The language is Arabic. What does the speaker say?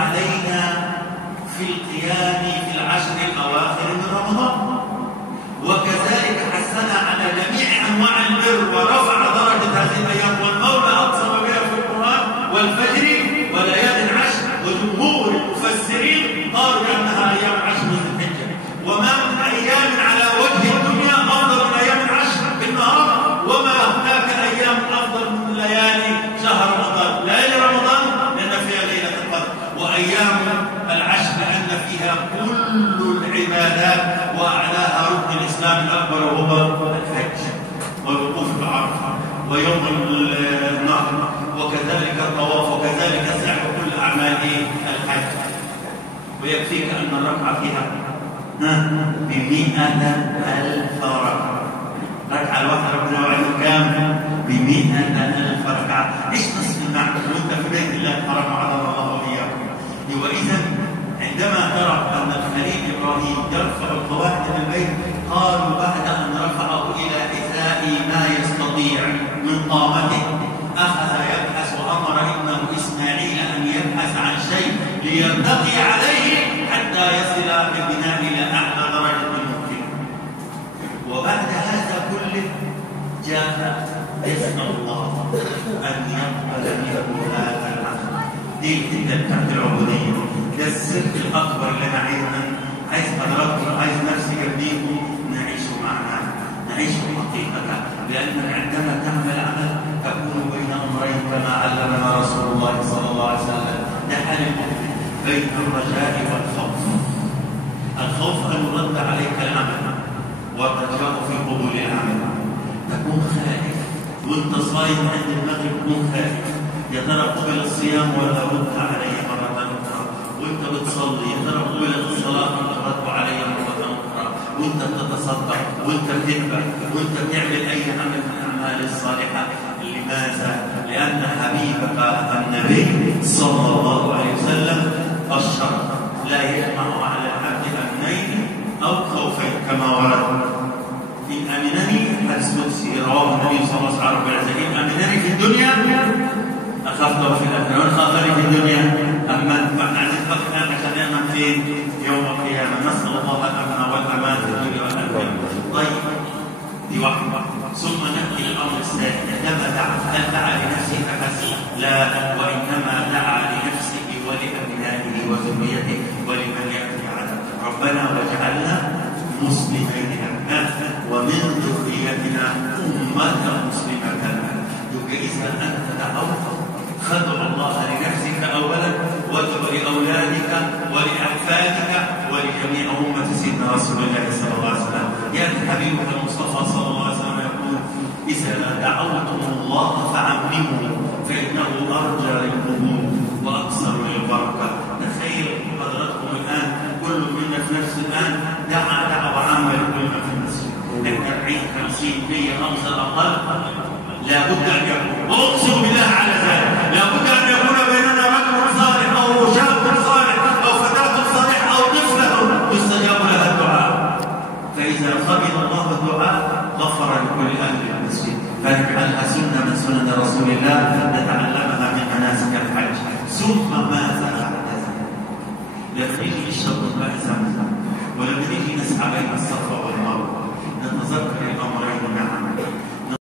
علينا في القيام في العشر الأواخر من رمضان، وكذلك حثنا على جميع أنواع البر ورفع درجة هذه الأيام، والمولى أقسم بها في القرآن والفجر وليال عشر، وجمهور المفسرين قالوا بأنها أيام عشر من ذي الحجة، وما من أيام على وجه الدنيا أفضل من أيام العشر بالنهار، وما هناك أيام أفضل من ليالي شهر رمضان، ليالي رمضان لأن فيها ليلة القدر، وأيام العشر لأن فيها كل العبادات وأعلاها ركن الإسلام الأكبر وهو الحج والوقوف بعرفة ويوم النحر، وكذلك الطواف، وكذلك سعي كل أعمال الحج. ويكفيك أن الركعة فيها ب100,000 ركعة. ركعة الواحدة ربنا وعده كام؟ ب100,000 ركعة. إيش نصف المعنى؟ وأنت في بيت الله الحرام وعلى الله وإياكم. وإذا عندما ترى أن الخليل إبراهيم يرفع القواعد من البيت، قالوا بعد أن رفعه إلى حذاء ما يستطيع من قامته أخذ يبحث، وأمر ابنه إسماعيل أن يبحث عن شيء ليرتقي عليه حتى يصل بالبناء إلى أعلى درجة ممكنة. وبعد هذا كله جاء يسأل الله أن يقبل منه هذا العمل. دي الحته بتاعت العبودية، ده السر الأكبر اللي أنا عايز حضراتكم، عايز نفسي جنبيكم نعيشه معنا، نعيشه حقيقة، لأنك عندما تعمل عمل تكون بين أمرين كما علمنا رسول الله صلى الله عليه وسلم. ده حال المؤمن بين الرجاء والخوف. الخوف أن يرد عليك العمل، والرجاء في قبول العمل. تكون خائف وأنت صايم عند المغرب، تكون خائف يا ترى قبل الصيام ولا رد علي مرة أخرى، وأنت بتصلي يا ترى قبلت الصلاة ولا رد علي مرة أخرى، وأنت بتتصدق وأنت بتذبح وأنت بتعمل أي عمل من الأعمال الصالحة. لماذا؟ لأن حبيبك النبي صلى الله عليه وسلم الشر لا يجمع على العبد أمنين أو خوفين كما ورد. إن أمنني حديث قدسي رواه النبي صلى الله عليه وسلم: إن أمنني في الدنيا أخافته في الآخرة، وإن خافني في الدنيا أمنت. فإحنا عايزين نفكر عشان نأمن فين؟ يوم القيامة. نسأل الله الأمن والأمان في الدنيا والآخرة. طيب دي واحدة. ثم نأتي للأمر الثاني: عندما دعا، هل دعا لنفسه فحسب؟ لا، وإنما دعا لنفسه ولأبنائه وذريته ولمن يأتي على ربنا واجعلنا مسلمين لك ومن ذريتنا أمة مسلمة لك. إذا أنت دعوت خدع الله لنفسك أولا، وادعو لأولادك ولأحفادك ولجميع أمة سيدنا رسول الله صلى الله عليه وسلم. يأتي حبيبك المصطفى صلى الله عليه وسلم يقول: إذا دعوتم الله فعمموا فإنه أرجى للقبول وأكثر للبركة. تخيل حضراتكم الآن كل منا في نفس الآن دعا دعوة عامة لكلنا في المسجد، إحنا 40 50 100 5 أقل، لا بد أن يكون، وأقسم بالله على ذلك، لا بد أن يكون بيننا رجل صالح أو شاب صالح أو فتاة صالحة أو طفلة يستجاب لها الدعاء. فإذا قبل الله الدعاء غفر لكل أهل المسجد. فنجعلها سنة من سنن رسول الله نتعلمها من مناسك الحج. ثم ماذا بعد ذلك؟ لما نيجي نشرب الماء زمزم، ولما نيجي نسعى بين الصفا والمروة، نتذكر الأمرين معا: